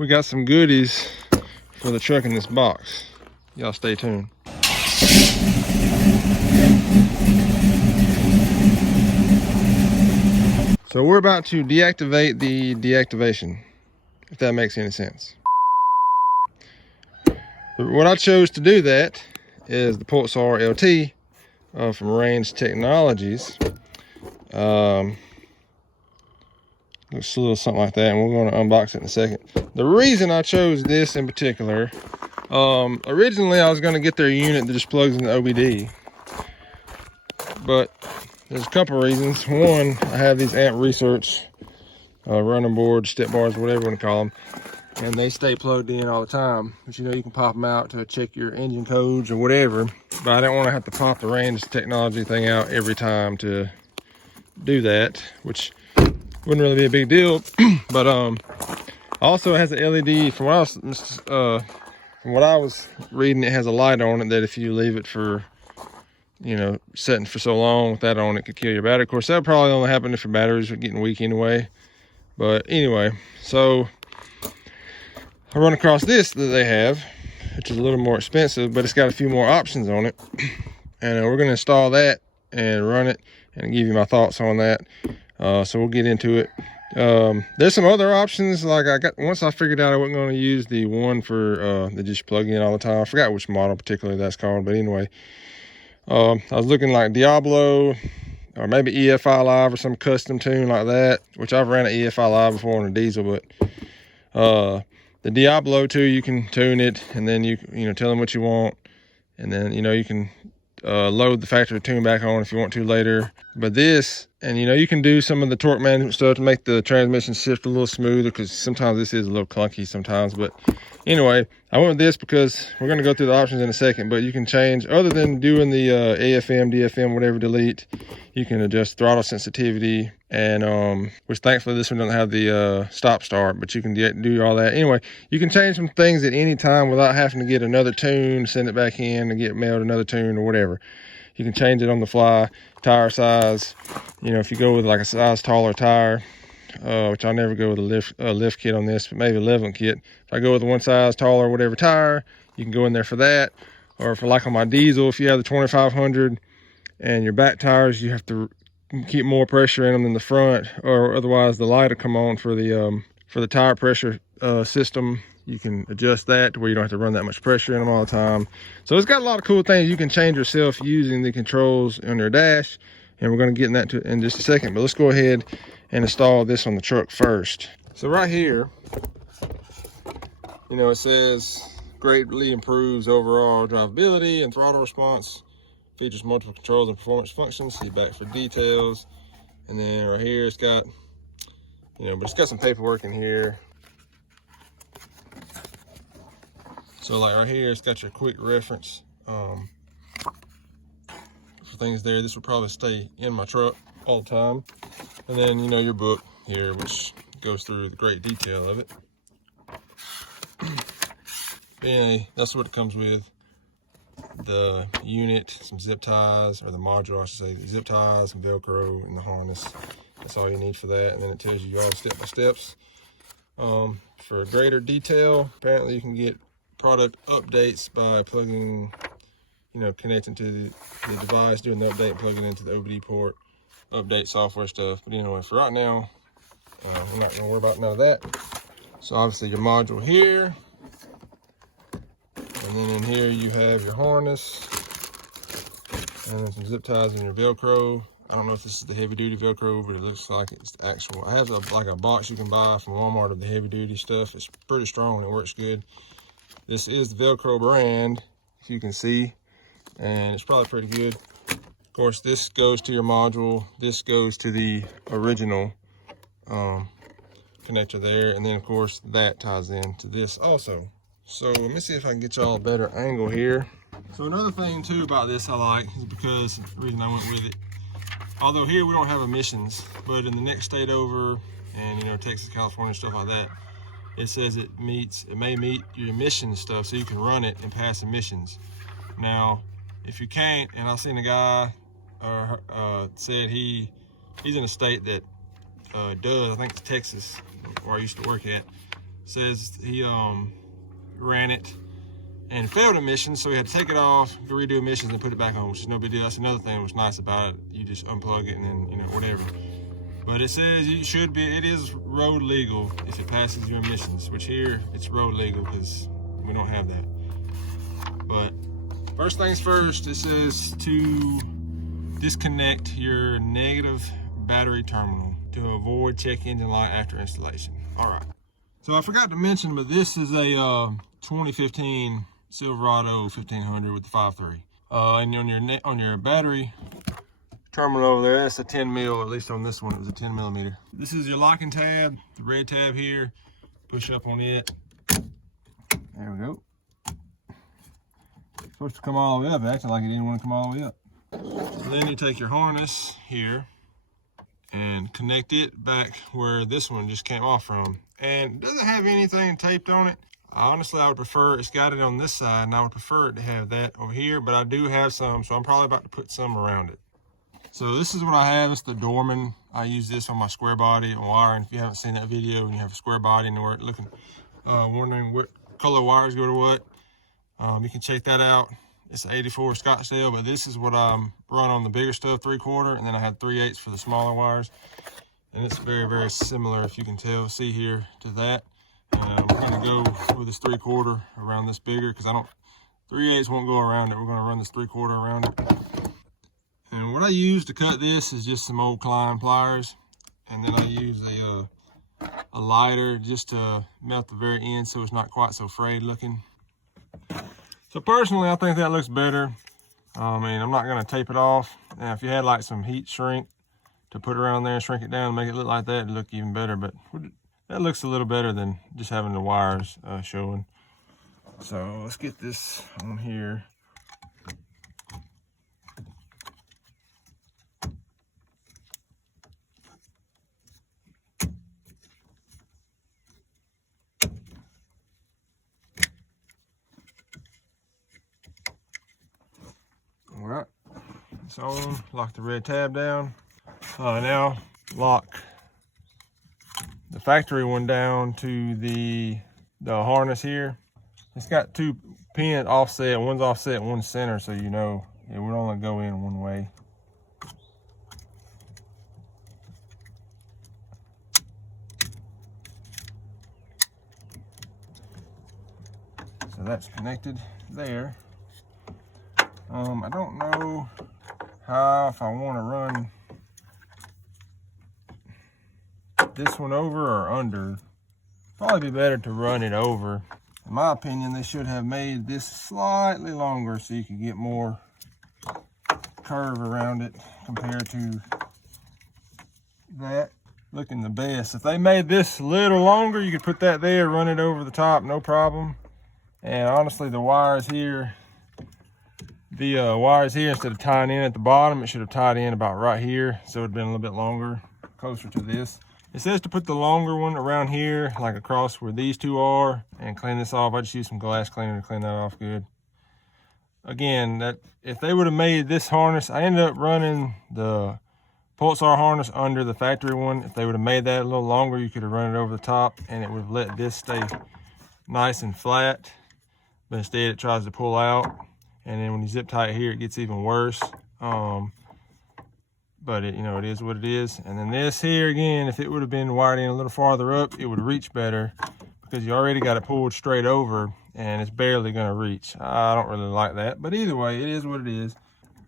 we got some goodies for the truck in this box. Y'all stay tuned. So we're about to deactivate the deactivation, if that makes any sense. What I chose to do that is the Pulsar LT from Range Technologies. Looks a little something like that, and we're going to unbox it in a second. The reason I chose this in particular, originally I was going to get their unit that just plugs in the OBD, but there's a couple reasons. One, I have these amp research running boards, step bars, whatever you want to call them, and they stay plugged in all the time. But you know, you can pop them out to check your engine codes or whatever, but I didn't want to have to pop the Range Technology thing out every time to do that, which wouldn't really be a big deal. But also it has an LED. From what I was reading, it has a light on it that if you leave it for, you know, setting for so long with that on, it could kill your battery. Of course, that would probably only happen if your batteries are getting weak anyway. But anyway, so I run across this that they have, which is a little more expensive, but it's got a few more options on it. And we're going to install that and run it and give you my thoughts on that. So we'll get into it. There's some other options. Like once I figured out I wasn't going to use the one for that just plug in all the time. I forgot which model particularly that's called, but anyway, I was looking like Diablo or maybe EFI Live or some custom tune like that, which I've ran an EFI Live before on a diesel. But the Diablo 2, you can tune it, and then you know, tell them what you want, and then, you know, you can load the factory tune back on if you want to later. But this, and you know, you can do some of the torque management stuff to make the transmission shift a little smoother, because sometimes this is a little clunky sometimes. But anyway, I went with this because we're going to go through the options in a second. But you can change, other than doing the AFM, DFM, whatever, delete, you can adjust throttle sensitivity, and which thankfully this one doesn't have the stop start, but you can do all that. Anyway, you can change some things at any time without having to get another tune, send it back in, and get mailed another tune or whatever. You can change it on the fly. Tire size, you know, if you go with like a size taller tire, which I never go with a lift kit on this, but maybe a leveling kit. If I go with one size taller, whatever tire, you can go in there for that. Or for like on my diesel, if you have the 2500 and your back tires, you have to keep more pressure in them than the front, or otherwise the light will come on for the tire pressure system. You can adjust that to where you don't have to run that much pressure in them all the time. So it's got a lot of cool things you can change yourself using the controls on your dash, and we're going to get in that in just a second. But let's go ahead and install this on the truck first. So right here, you know, it says greatly improves overall drivability and throttle response, features multiple controls and performance functions. See back for details. And then right here it's got, you know, but it's got some paperwork in here. So like right here, it's got your quick reference for things there. This will probably stay in my truck all the time. And then, you know, your book here, which goes through the great detail of it. Anyway, that's what it comes with. The unit, some zip ties, or the module, I should say, the zip ties, and Velcro, and the harness. That's all you need for that. And then it tells you all step-by-steps. For greater detail, apparently you can get product updates by plugging, you know, connecting to the device, doing the update, plugging into the OBD port, update software stuff. But anyway, for right now, we're not gonna worry about none of that. So obviously your module here, and then in here you have your harness, and then some zip ties and your Velcro. I don't know if this is the heavy duty Velcro, but it looks like it's the actual. I have like a box you can buy from Walmart of the heavy duty stuff. It's pretty strong, it works good. This is the Velcro brand, if you can see, and it's probably pretty good. Of course, this goes to your module. This goes to the original connector there, and then of course that ties into this also. So let me see if I can get y'all a better angle here. So another thing too about this I like is because the reason I went with it, although here we don't have emissions, but in the next state over, and you know, Texas, California, stuff like that, it says it may meet your emissions stuff, so you can run it and pass emissions. Now, if you can't, and I've seen a guy said he's in a state that does, I think it's Texas, where I used to work at, Says he ran it and failed emissions, so we had to take it off, redo emissions, and put it back on, which is no big deal. That's another thing that was nice about it. You just unplug it and then, you know, whatever. But it says it is road legal if it passes your emissions, which here it's road legal because we don't have that. But first things first, it says to disconnect your negative battery terminal to avoid check engine light after installation. All right. So I forgot to mention, but this is a 2015 Silverado 1500 with the 5.3. And on your battery terminal over there, that's a 10 mil, at least on this one, it was a 10 millimeter. This is your locking tab, the red tab here. Push up on it. There we go. It's supposed to come all the way up, acting like it didn't want to come all the way up. So then you take your harness here and connect it back where this one just came off from. And it doesn't have anything taped on it. Honestly, I would prefer, it's got it on this side, and I would prefer it to have that over here, but I do have some, so I'm probably about to put some around it. So this is what I have. It's the Dorman. I use this on my square body wire, and if you haven't seen that video and you have a square body and you're wondering what color wires go to what, you can check that out. It's 84 Scottsdale, but this is what I'm run on the bigger stuff, 3/4, and then I had 3/8 for the smaller wires. And it's very, very similar, if you can see here, to that. We're gonna go with this 3/4 around this bigger, because 3/8 won't go around it. We're gonna run this 3/4 around it. And what I use to cut this is just some old Klein pliers. And then I use a lighter just to melt the very end so it's not quite so frayed looking. So personally, I think that looks better. I mean, I'm not gonna tape it off. Now, if you had like some heat shrink to put around there and shrink it down and make it look like that, it'd look even better. But that looks a little better than just having the wires showing. So let's get this on here. All right, it's on. Lock the red tab down. Now lock the factory one down to the harness here. It's got 2 pins offset. One's offset, one's center, so you know it would only go in one way. So that's connected there. I don't know if I want to run this one over or under. Probably be better to run it over. In my opinion, they should have made this slightly longer so you could get more curve around it compared to that. Looking the best. If they made this a little longer, you could put that there, run it over the top, no problem. And honestly, the wires here, instead of tying in at the bottom, it should have tied in about right here, so it would have been a little bit longer, closer to this. It says to put the longer one around here, like across where these two are, and clean this off. I just use some glass cleaner to clean that off good. Again, if they would have made this harness, I ended up running the Pulsar harness under the factory one. If they would have made that a little longer, you could have run it over the top, and it would have let this stay nice and flat. But instead, it tries to pull out, and then when you zip tie it here, it gets even worse. But it is what it is. And then this here, again, if it would have been wired in a little farther up, it would reach better, because you already got it pulled straight over and it's barely gonna reach. I don't really like that, but either way, it is what it is.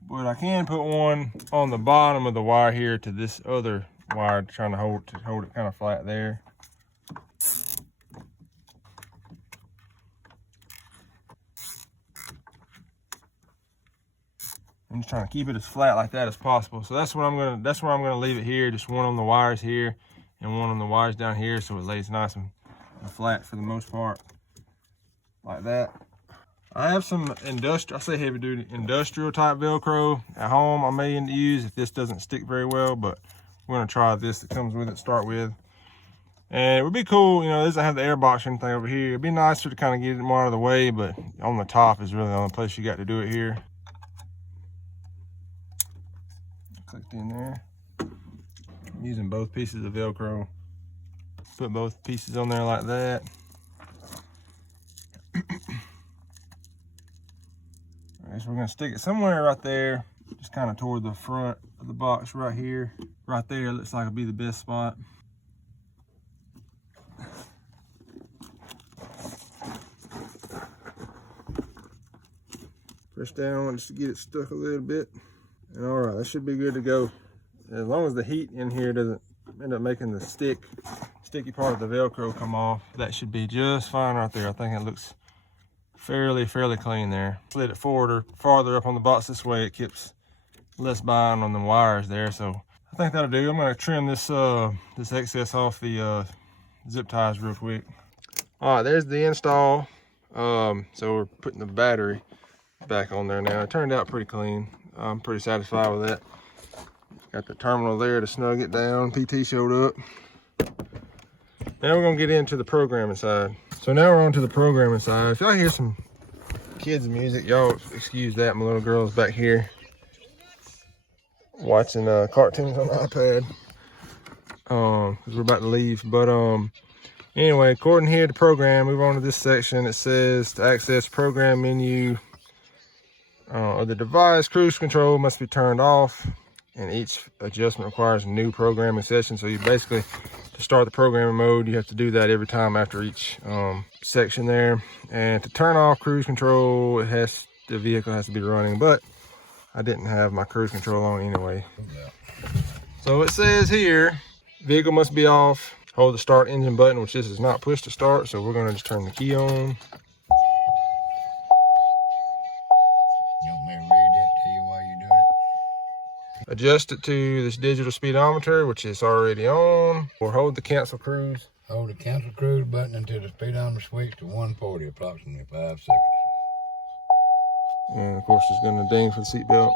But I can put one on the bottom of the wire here to this other wire, trying to hold it kind of flat there. I'm just trying to keep it as flat like that as possible. So that's where I'm gonna leave it here. Just one on the wires here and one on the wires down here, so it lays nice and flat for the most part, like that. I have some industrial, I say heavy duty, industrial type Velcro at home I may use if this doesn't stick very well, but we're gonna try this that comes with it to start with. And it would be cool, it doesn't have the air box or anything over here. It'd be nicer to kind of get it more out of the way, but on the top is really the only place you got to do it here. Clicked in there. I'm using both pieces of Velcro. Put both pieces on there like that. So we're gonna stick it somewhere right there, just kind of toward the front of the box right here. Right there looks like it'll be the best spot. Press down on it just to get it stuck a little bit. And all right, that should be good to go. As long as the heat in here doesn't end up making the sticky part of the Velcro come off, that should be just fine right there. I think it looks fairly clean there. Slid it forward or farther up on the box this way, it keeps less bind on the wires there. So I think that'll do. I'm gonna trim this this excess off the zip ties real quick. All right, there's the install. So we're putting the battery back on there now. It turned out pretty clean. I'm pretty satisfied with that. Got the terminal there to snug it down. PT showed up. Now we're gonna get into the programming side. So now we're on to the programming side. If y'all hear some kids music, y'all excuse that. My little girl's back here watching cartoons on the iPad. Cause we're about to leave. But anyway, according here to program, move on to this section. It says to access program menu of the device, cruise control must be turned off, and each adjustment requires a new programming session. So you basically, to start the programming mode, you have to do that every time after each section there. And to turn off cruise control, the vehicle has to be running, but I didn't have my cruise control on anyway. So it says here, vehicle must be off. Hold the start engine button, which this is not push to start, so we're gonna just turn the key on. Adjust it to this digital speedometer, which is already on, or hold the cancel cruise. Hold the cancel cruise button until the speedometer switches to 140, approximately 5 seconds. And of course, it's gonna ding for the seatbelt.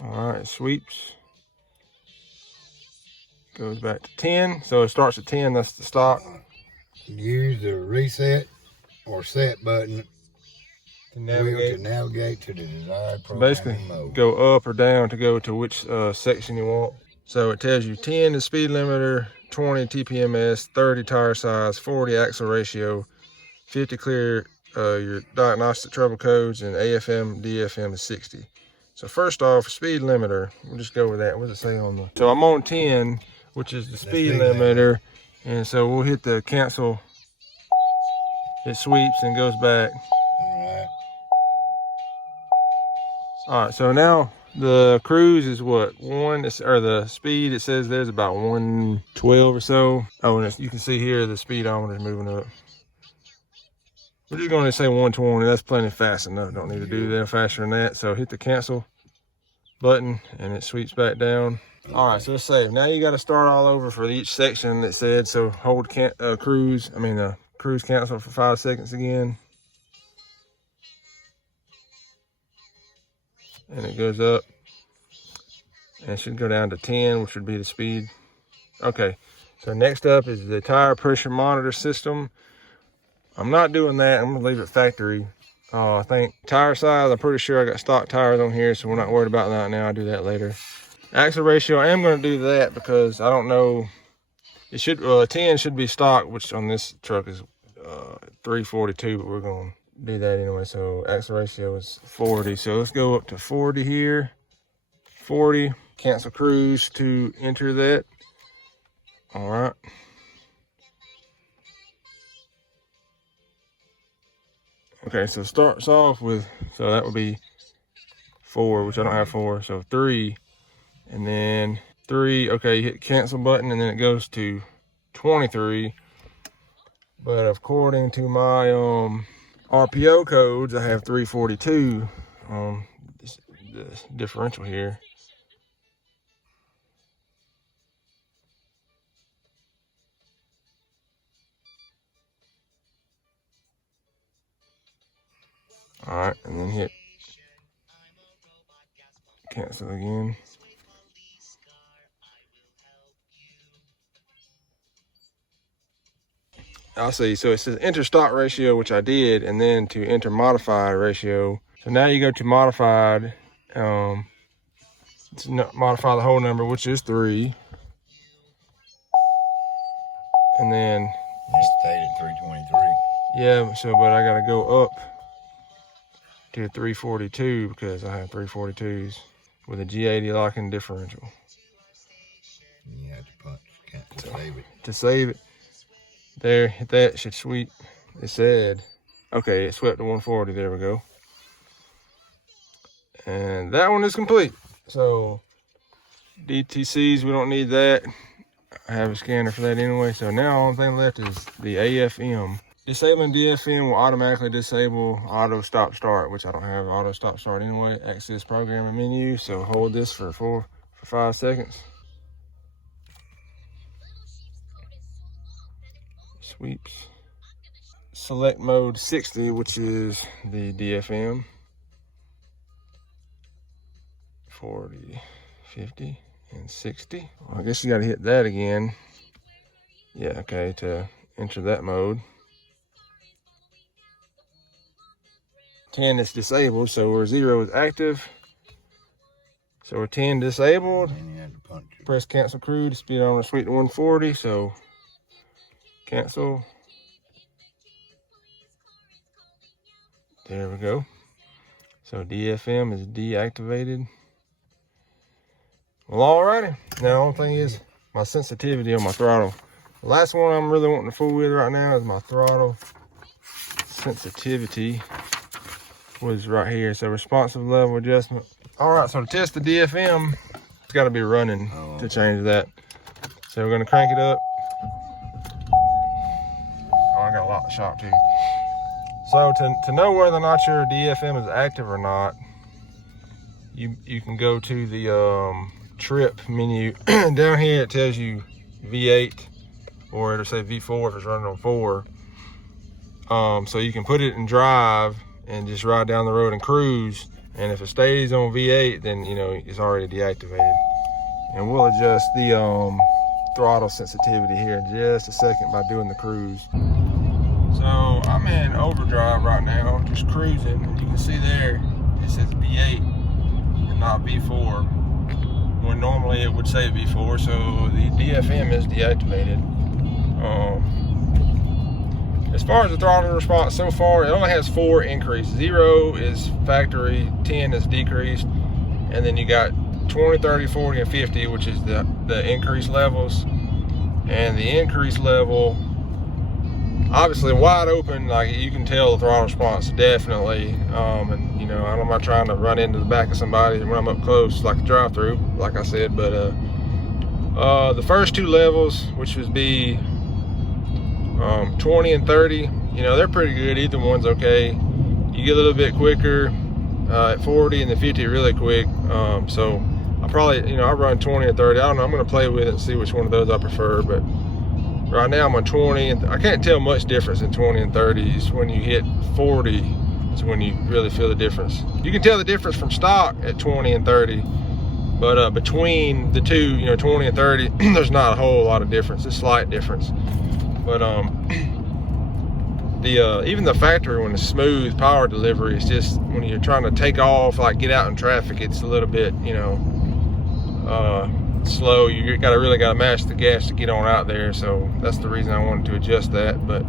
All right, it sweeps. Goes back to 10, so it starts at 10, that's the stop. Use the reset or set button To navigate. to navigate to the desired So programming basically, mode. go up or down to go to which section you want. So it tells you 10 is speed limiter, 20 TPMS, 30 tire size, 40 axle ratio, 50 clear your diagnostic trouble codes, and AFM, DFM is 60. So first off, speed limiter, we'll just go with that. What does it say on the? So I'm on 10, which is the speed limiter. And so we'll hit the cancel. It sweeps and goes back. All right, so now the cruise is what, or the speed, it says there's about 112 or so. Oh, and you can see here the speedometer is moving up. We're just going to say 120. That's plenty fast enough. Don't need to do that faster than that. So hit the cancel button and it sweeps back down. All right, so let's save. Now you got to start all over for each section that said. So hold cruise cancel for 5 seconds again. And it goes up. And it should go down to 10, which would be the speed. Okay, so next up is the tire pressure monitor system. I'm not doing that. I'm gonna leave it factory. I think tire size, I'm pretty sure I got stock tires on here, so we're not worried about that now. I'll do that later. Axle ratio, I am gonna do that because I don't know. It should, 10 should be stock, which on this truck is 342, but we're gonna do that anyway. So axle ratio is 40. So let's go up to 40 here. 40, cancel cruise to enter that. All right. Okay, so starts off with, so that would be 4, which I don't have 4, so 3, and then 3, okay, you hit cancel button, and then it goes to 23, but according to my RPO codes, I have 342 on this differential here. All right, and then hit cancel again. I'll see. So it says enter stock ratio, which I did, and then to enter modified ratio. So now you go to modified, to modify the whole number, which is 3. And then It stayed at 323. yeah, so but I gotta go up to 342 because I have 342s with a G80 locking differential. You have to punch, can't save it. To save it, there, hit that, should sweep. It said, okay, it swept to 140, there we go. And that one is complete. So DTCs, we don't need that. I have a scanner for that anyway. So now the only thing left is the AFM. Disabling DFM will automatically disable auto stop start, which I don't have auto stop start anyway. Access programming menu. So hold this for 5 seconds. Sweeps. Select mode 60, which is the DFM. 40, 50, and 60. Well, I guess you got to hit that again. Yeah, okay, to enter that mode. 10 is disabled, so where 0 is active. So we're 10 disabled. And you have to punch it. Press cancel crew to speed on the sweep to 140, so cancel. There we go. So DFM is deactivated. Well, alrighty. Now, the only thing is my sensitivity on my throttle. The last one I'm really wanting to fool with right now is my throttle sensitivity was right here. So responsive level adjustment. All right, so to test the DFM, it's got to be running to change that. So we're gonna crank it up. Oh, I got a lot of shock too. So to know whether or not your DFM is active or not, you can go to the trip menu. Down here it tells you V8, or it'll say V4 if it's running on 4. So you can put it in drive and just ride down the road and cruise, and if it stays on V8, then you know it's already deactivated. And we'll adjust the throttle sensitivity here in just a second by doing the cruise. So I'm in overdrive right now, just cruising. You can see there it says V8 and not V4, when normally it would say V4. So the DFM is deactivated. As far as the throttle response so far, it only has 4 increases. 0 is factory, 10 is decreased, and then you got 20, 30, 40, and 50, which is the increased levels. And the increased level, obviously wide open, like you can tell the throttle response definitely. And you know, I'm not trying to run into the back of somebody when I'm up close, like a drive-through, like I said. But the first 2 levels, which would be 20 and 30, you know, they're pretty good. Either one's okay. You get a little bit quicker at 40, and the 50 really quick. So I probably, you know, I run 20 or 30. I don't know. I'm going to play with it and see which one of those I prefer. But right now I'm on 20, and I can't tell much difference in 20 and 30s. When you hit 40 is when you really feel the difference. You can tell the difference from stock at 20 and 30, but between the two, you know, 20 and 30, there's not a whole lot of difference. It's a slight difference. But even the factory one is smooth power delivery. It's just when you're trying to take off, like get out in traffic, it's a little bit, you know, slow. You really gotta mash the gas to get on out there. So that's the reason I wanted to adjust that. But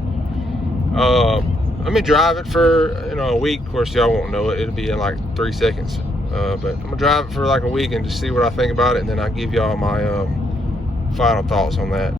let me drive it for, you know, a week. Of course, y'all won't know it. It'll be in like 3 seconds. But I'm gonna drive it for like a week and just see what I think about it, and then I'll give y'all my final thoughts on that.